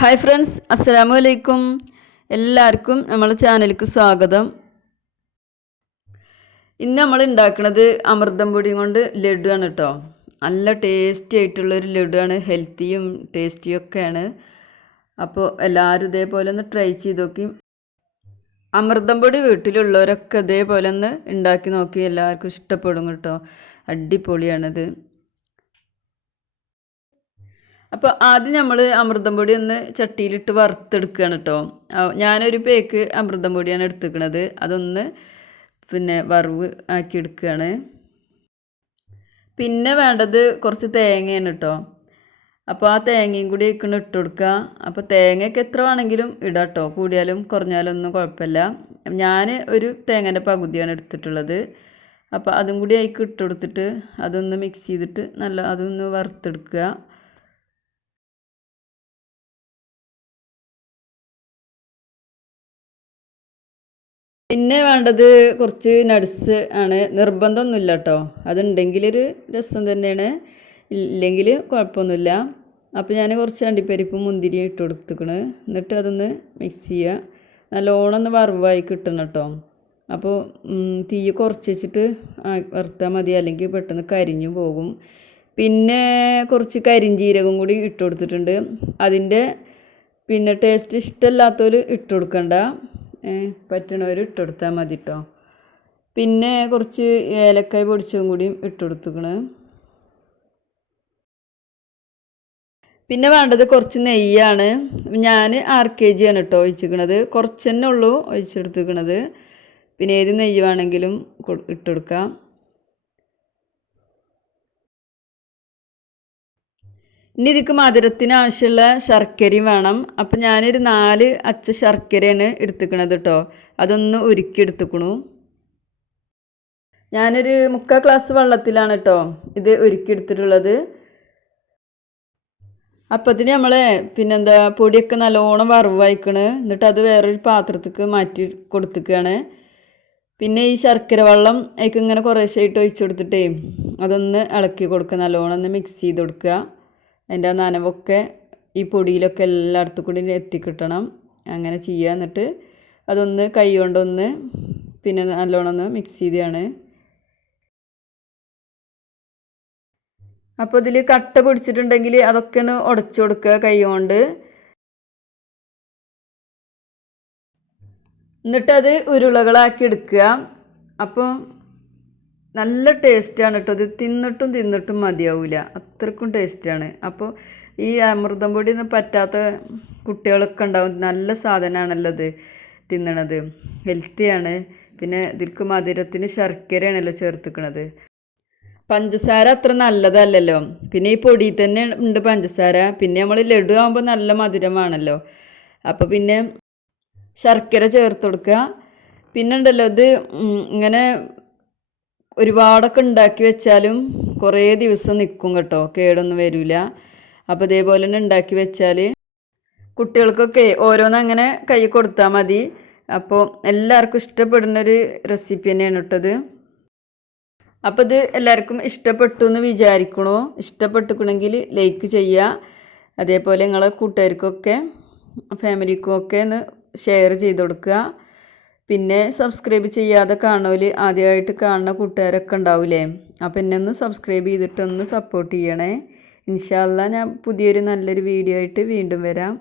Hi friends, അസ്സലാമു അലൈക്കും. എല്ലാവർക്കും നമ്മളെ ചാനലിലേക്ക് സ്വാഗതം. ഇന്ന് നമ്മൾ ഉണ്ടാക്കുന്നത് അമൃതം പൊടി കൊണ്ട് ലഡു ആണ് കേട്ടോ. നല്ല ടേസ്റ്റി ആയിട്ടുള്ളൊരു ലഡു ആണ്, ഹെൽത്തിയും ടേസ്റ്റിയും ഒക്കെയാണ്. അപ്പോൾ എല്ലാവരും ഇതേപോലെ ഒന്ന് ട്രൈ ചെയ്ത് നോക്കി. അമൃതം പൊടി വീട്ടിലുള്ളവരൊക്കെ ഇതേപോലെ ഒന്ന് ഉണ്ടാക്കി നോക്കി, എല്ലാവർക്കും ഇഷ്ടപ്പെടും കേട്ടോ. അടിപൊളിയാണിത്. അപ്പോൾ ആദ്യം നമ്മൾ അമൃതം പൊടി ഒന്ന് ചട്ടിയിലിട്ട് വറുത്തെടുക്കുകയാണ് കേട്ടോ. ഞാനൊരു പേക്ക് അമൃതം പൊടിയാണ് എടുത്തുക്കണത്. അതൊന്ന് വറവ് ആക്കി എടുക്കുകയാണ്. പിന്നെ വേണ്ടത് കുറച്ച് തേങ്ങയാണ് കേട്ടോ. അപ്പോൾ ആ തേങ്ങയും കൂടി ഇട്ട് കൊടുക്കുക. അപ്പോൾ തേങ്ങയൊക്കെ എത്ര വേണമെങ്കിലും ഇടാം കേട്ടോ, കൂടിയാലും കുറഞ്ഞാലും ഒന്നും കുഴപ്പമില്ല. ഞാൻ ഒരു തേങ്ങേൻ്റെ പകുതിയാണ് എടുത്തിട്ടുള്ളത്. അപ്പോൾ അതും കൂടി അതിലേക്ക് ഇട്ട് കൊടുത്തിട്ട് അതൊന്ന് മിക്സ് ചെയ്തിട്ട് അതൊന്ന് വറുത്തെടുക്കുക. പിന്നെ വേണ്ടത് കുറച്ച് നട്ട്സ് ആണ്. നിർബന്ധമൊന്നുമില്ല കേട്ടോ, അതുണ്ടെങ്കിലൊരു രസം തന്നെയാണ്, ഇല്ലെങ്കിൽ കുഴപ്പമൊന്നുമില്ല. അപ്പോൾ ഞാൻ കുറച്ച് അണ്ടിപ്പരിപ്പും മുന്തിരിയും ഇട്ട് കൊടുത്തിക്കണ്. എന്നിട്ട് അതൊന്ന് മിക്സ് ചെയ്യുക. നല്ലോണം ഒന്ന് വറവായി കിട്ടണം കേട്ടോ. അപ്പോൾ തീ കുറച്ച് വെച്ചിട്ട് വറുത്താൽ മതി, അല്ലെങ്കിൽ പെട്ടെന്ന് കരിഞ്ഞു പോകും. പിന്നെ കുറച്ച് കരിഞ്ജീരകം കൂടി ഇട്ട് കൊടുത്തിട്ടുണ്ട്. അതിൻ്റെ ടേസ്റ്റ് ഇഷ്ടമില്ലാത്തവർ ഇട്ട് കൊടുക്കണ്ട, പറ്റണവർ ഇട്ടെടുത്താൽ മതി കേട്ടോ. പിന്നെ കുറച്ച് ഏലക്കായ് പൊടിച്ചതും കൂടിയും ഇട്ടെടുത്തുക്കണ്. പിന്നെ വേണ്ടത് കുറച്ച് നെയ്യാണ്. ഞാൻ 6 kg ആണ് കേട്ടോ ഒഴിച്ചിക്കണത്. കുറച്ച് തന്നെ ഉള്ളൂ ഒഴിച്ചെടുത്തുക്കണത്. പിന്നെ ഏത് നെയ്യ് വേണമെങ്കിലും ഇട്ടെടുക്കാം. ഇനി ഇതിക്ക് മധുരത്തിന് ആവശ്യമുള്ള ശർക്കരയും വേണം. അപ്പം ഞാനൊരു 4 അച്ച ശർക്കരയാണ് എടുത്തുക്കണത് കേട്ടോ. അതൊന്ന് ഉരുക്കി എടുത്തുക്കണു. ഞാനൊരു 3/4 ഗ്ലാസ് വെള്ളത്തിലാണ് കേട്ടോ ഇത് ഉരുക്കി എടുത്തിട്ടുള്ളത്. അപ്പത്തിന് നമ്മളെ പൊടിയൊക്കെ നല്ലോണം വറവായിക്കണ്. എന്നിട്ട് അത് വേറൊരു പാത്രത്തേക്ക് മാറ്റി കൊടുത്തിക്കുകയാണ്. പിന്നെ ഈ ശർക്കര വെള്ളം അതിലേക്ക് ഇങ്ങനെ കുറേശ്ശായിട്ട് ഒഴിച്ചു കൊടുത്തിട്ടേ അതൊന്ന് ഇളക്കി കൊടുക്കുക. നല്ലോണം ഒന്ന് മിക്സ് ചെയ്ത് കൊടുക്കുക. അതിൻ്റെ നനവൊക്കെ ഈ പൊടിയിലൊക്കെ എല്ലായിടത്തും കൂടി എത്തിക്കിട്ടണം. അങ്ങനെ ചെയ്യുക. എന്നിട്ട് അതൊന്ന് കൈ കൊണ്ടൊന്ന് നല്ലോണം ഒന്ന് മിക്സ് ചെയ്താണ്. അപ്പോൾ ഇതിൽ കട്ട പിടിച്ചിട്ടുണ്ടെങ്കിൽ അതൊക്കെ ഒന്ന് ഉടച്ചു കൊടുക്കുക കൈ കൊണ്ട്. എന്നിട്ടത് ഉരുളകളാക്കി എടുക്കുക. അപ്പോൾ നല്ല ടേസ്റ്റാണ് കേട്ടോ. ഇത് തിന്നിട്ടും മതിയാവില്ല, അത്രക്കും ടേസ്റ്റാണ്. അപ്പോൾ ഈ അമൃതം പൊടി ഒന്നും പറ്റാത്ത കുട്ടികളൊക്കെ ഉണ്ടാവും. നല്ല സാധനമാണല്ലോ ഇത് തിന്നണത്, ഹെൽത്തിയാണ്. പിന്നെ ഇതിൽക്ക് മധുരത്തിന് ശർക്കരയാണല്ലോ ചേർത്തിക്കണത്. പഞ്ചസാര അത്ര നല്ലതല്ലല്ലോ. പിന്നെ ഈ പൊടി തന്നെ ഉണ്ട് പഞ്ചസാര. പിന്നെ നമ്മൾ ലഡു ആകുമ്പോൾ നല്ല മധുരമാണല്ലോ. അപ്പോൾ പിന്നെ ശർക്കര ചേർത്ത് കൊടുക്കുക. പിന്നെ ഉണ്ടല്ലോ, ഇത് ഇങ്ങനെ ഒരുപാടൊക്കെ ഉണ്ടാക്കി വെച്ചാലും കുറേ ദിവസം നിൽക്കും കേട്ടോ, കേടൊന്നും വരില്ല. അപ്പോൾ ഇതേപോലെ തന്നെ ഉണ്ടാക്കി വെച്ചാൽ കുട്ടികൾക്കൊക്കെ ഓരോന്നങ്ങനെ കൈ കൊടുത്താൽ മതി. അപ്പോൾ എല്ലാവർക്കും ഇഷ്ടപ്പെടുന്നൊരു റെസിപ്പി തന്നെയാണ് കേട്ടത്. അപ്പോൾ ഇത് എല്ലാവർക്കും ഇഷ്ടപ്പെട്ടു എന്ന് വിചാരിക്കണോ. ഇഷ്ടപ്പെട്ടിക്കണമെങ്കിൽ ലൈക്ക് ചെയ്യുക. അതേപോലെ നിങ്ങളെ കൂട്ടുകാർക്കൊക്കെ ഫാമിലിക്കും ഒക്കെ ഒന്ന് ഷെയർ ചെയ്ത് കൊടുക്കുക. പിന്നെ സബ്സ്ക്രൈബ് ചെയ്യാതെ കാണുമല്ലോ, ആദ്യമായിട്ട് കാണുന്ന കൂട്ടുകാരൊക്കെ ഉണ്ടാവില്ലേ. അപ്പോൾ എന്നെ ഒന്ന് സബ്സ്ക്രൈബ് ചെയ്തിട്ടൊന്ന് സപ്പോർട്ട് ചെയ്യണേ. ഇൻഷാ അല്ലാഹ് ഞാൻ പുതിയൊരു നല്ലൊരു വീഡിയോ ആയിട്ട് വീണ്ടും വരാം.